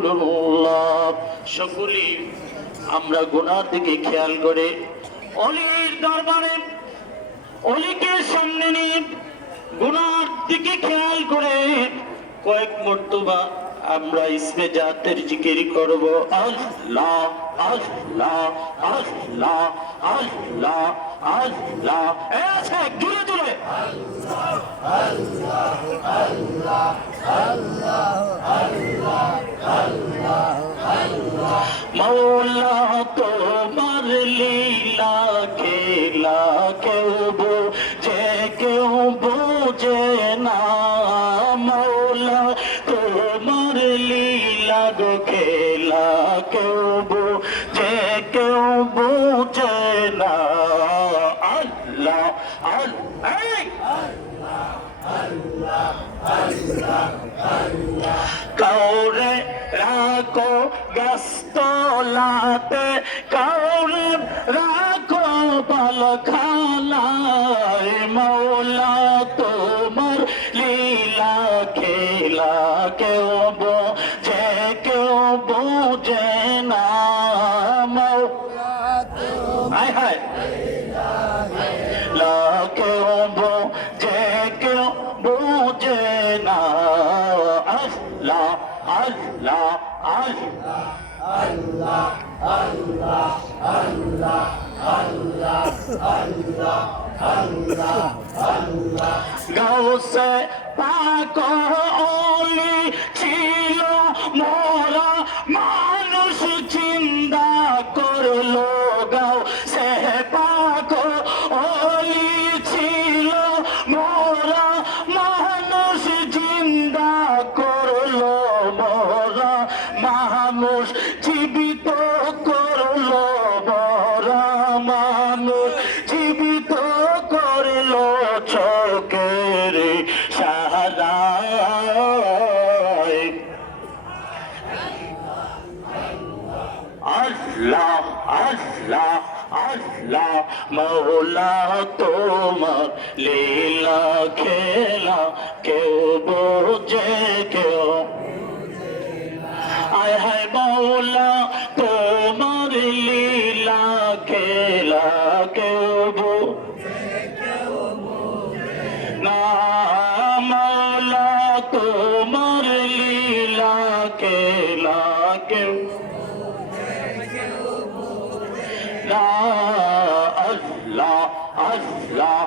রাসূলুল্লাহ। সকলে আমরা গুনার দিকে খেয়াল করে অলির দরবারে অলিকে সামনে নিয়ে গুনার দিকে খেয়াল করে কয়েক মর্তবা আমরা ইসমে জাতের জিকির করব। আল্লাহ আল্লাহ আল্লাহ আল্লাহ আল্লাহ। আচ্ছা জোরে জোরে আল্লাহ আল্লাহ আল্লাহ আল্লাহ আল্লাহ আল্লাহ আল্লাহ। মওলা তোমার লীলা খেলা কেউ বোঝে কেউ বোঝে না। মওলা তোমার লীলা গো খেলা কেউ বোঝে কেউ বোঝে না। আল্লাহ কাউরে রাখো গাছতলাতে কাউরে রাখো বালখালায়। মওলা তোমার লীলা খেলা কেউ বোঝে কেউ বোঝে না। হায় হায় কেউ বোঝে কেউ বোঝে না। আল্লাহ আল্লাহ আল্লাহ আল্লাহ আল্লাহ আল্লাহ আল্লাহ আল্লাহ আল্লাহ আল্লাহ। গাউসে পাক ওলি ছিল মোরা মানুষ জিন্দা করলো। গাউসে পাক ওলি ছিল মোরা মানুষ জিন্দা করলো। মোরা মানুষ জীবিত করলো। মোরা মানুষ জীবিত করলো চোখের সাহারায়। আল্লাহ আল্লাহ আল্লাহ। মওলা তোমার লীলা খেলা কেউ বোঝে কেউ আয় হায়। মওলা তোমার লীলা খেলা কেউ বোঝে কেউ না। মওলা তোমার লীলা খেলা কেউ না। আল্লাহ আল্লাহ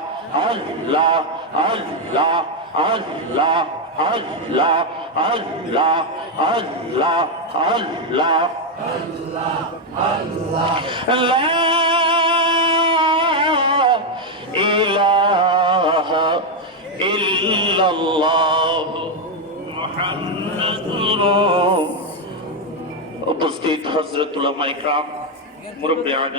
আল্লাহ আল্লাহ আল্লাহ আল্লাহ আল্লাহ আল্লাহ আল্লাহ আল্লাহ। লা ইলাহা ইল্লাল্লাহ মুহাম্মাদুর। উপস্থিত হযরত উলামায়ে কেরাম, মুরব্বিয়ান।